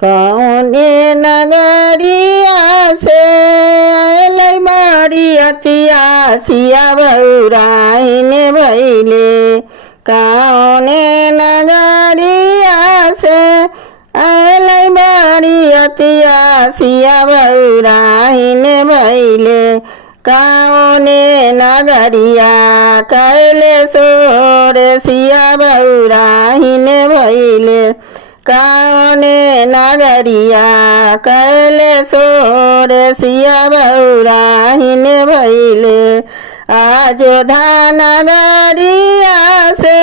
कौने नगरिया से अलै बरियतिया सिया बौराइन भैले। कौने नगरिया से अलै बरियतिया सिया बौराइन भैले। कौने नगरिया कैले सोर सिया बौराइन भैले। कौने नगरिया कैले सोर सिया बौराइन भैले। अयोध्या नगरिया से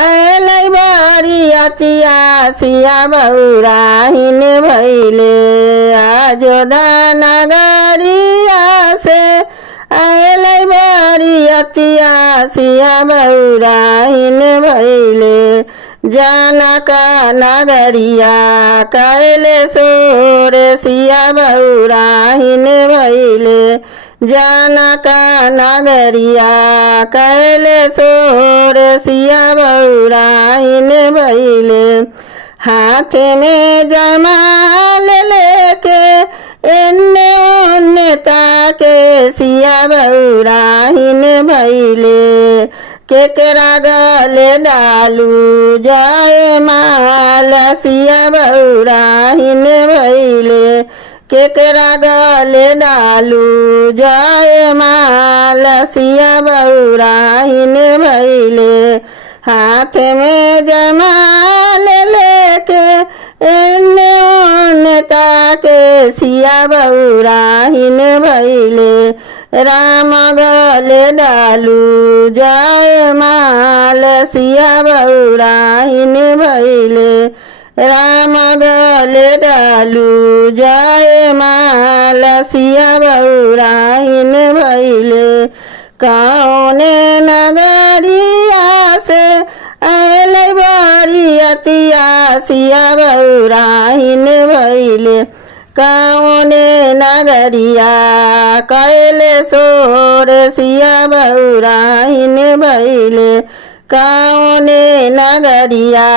अलै बरियतिया सिया बौराइन भैले। अयोध्या नगरिया से अलै बरियतिया सिया बौराइन भैले। जनक नगरिया कैले सोर सिया बौराइन भैले। जनक नगरिया कैले सोर सिया बौराइन भैले। हाथ में जमाल लेके एन्ने ओन्ने ताके सिया बौराइन भैले। केकरा गले डालू जाए माल सिया बौराइन भैले। केकरा गले डालू जाए माल सिया बौराइन भैले। हाथ में जमाल लेके एन्ने ओन्ने ताके सिया बौराइन भैले। राम गले डालू जाए माल सिया बौराइन भैले। राम गले डालू जाए माल सिया बौराइन भैले। कौने नगरिया से अलै बरियतिया सिया बौराइन भैले। कौने नगरिया कैले सोर सिया बौराइन भैले। कौने नगरिया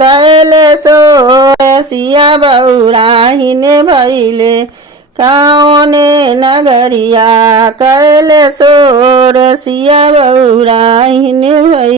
कैले सोर सिया बौराइन भैले। कौने नगरिया कैले सोर सिया बौराइन भैले।